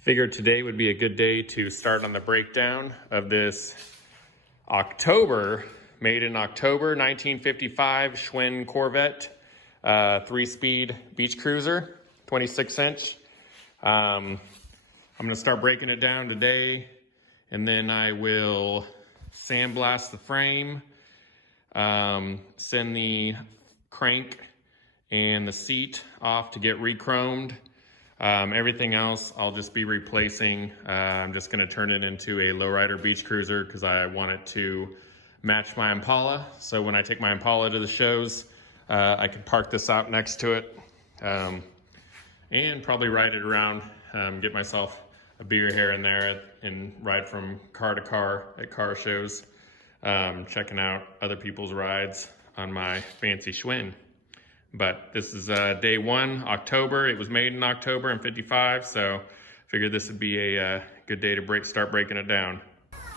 Figured today would be a good day to start on the breakdown of this made in October 1955 Schwinn Corvette 3-speed beach cruiser, 26-inch. I'm gonna start breaking it down today, and then I will sandblast the frame, send the crank and the seat off to get re-chromed. Everything else I'll just be replacing. I'm just gonna turn it into a Lowrider beach cruiser because I want it to match my Impala. So when I take my Impala to the shows, I can park this out next to it and probably ride it around, get myself a beer here and there and ride from car to car at car shows, checking out other people's rides on my fancy Schwinn. But this is day one, October. It was made in October in '55, so figured this would be a good day to start breaking it down.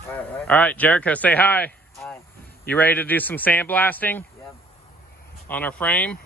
All right, Jericho, say hi. Hi. You ready to do some sandblasting? Yep. On our frame?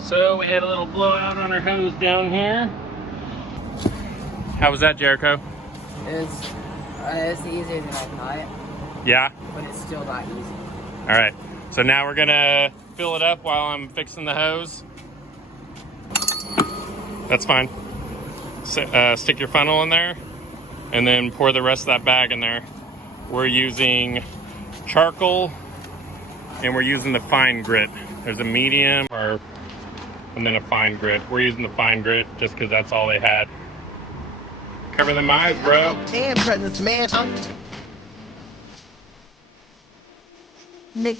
So we had a little blowout on our hose down here. How was that, Jericho? It's easier than I thought. Yeah? But it's still not easy. All right, so now we're gonna fill it up while I'm fixing the hose. That's fine. Stick your funnel in there and then pour the rest of that bag in there. We're using charcoal and we're using the fine grit. There's a medium and then a fine grit. We're using the fine grit just because that's all they had. Cover them eyes, bro. Damn presents, man. Nick.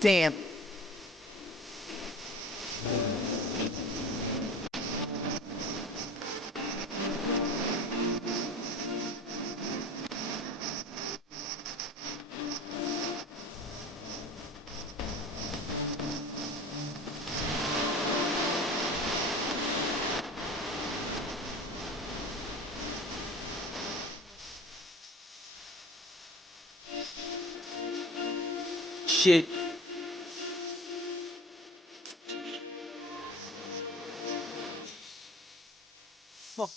Damn. Shit. Fuck.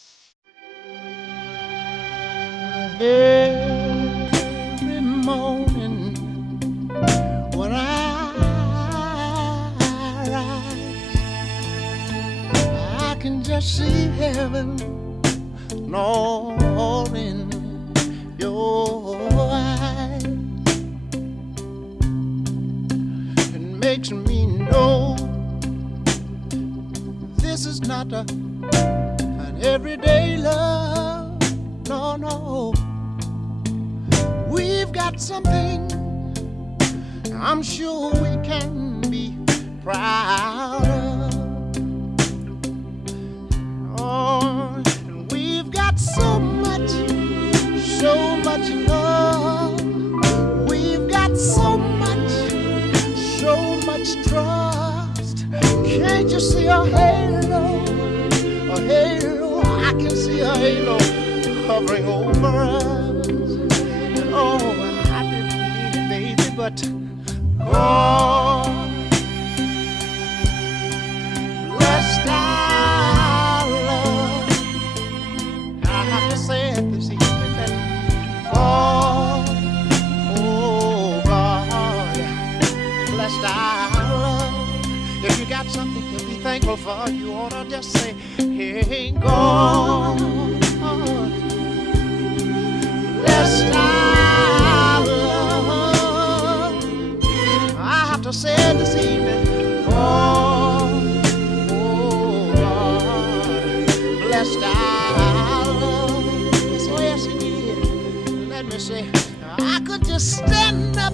Every morning when I rise, I can just see heaven all in your eyes. It makes me know this is not an everyday love. No, no. We've got something I'm sure we can be proud of. Oh, and we've got so much love. We've got so much trust. Can't you see a halo? A halo, I can see a halo hovering over us. And oh, I didn't mean it, baby, but God bless our love. I have to say it this evening that God, oh, something to be thankful for, you ought to just say, hey, God, blessed our love. I have to say it this evening, God, oh God, blessed our love. Yes, oh yes, it did. Let me say, I could just stand up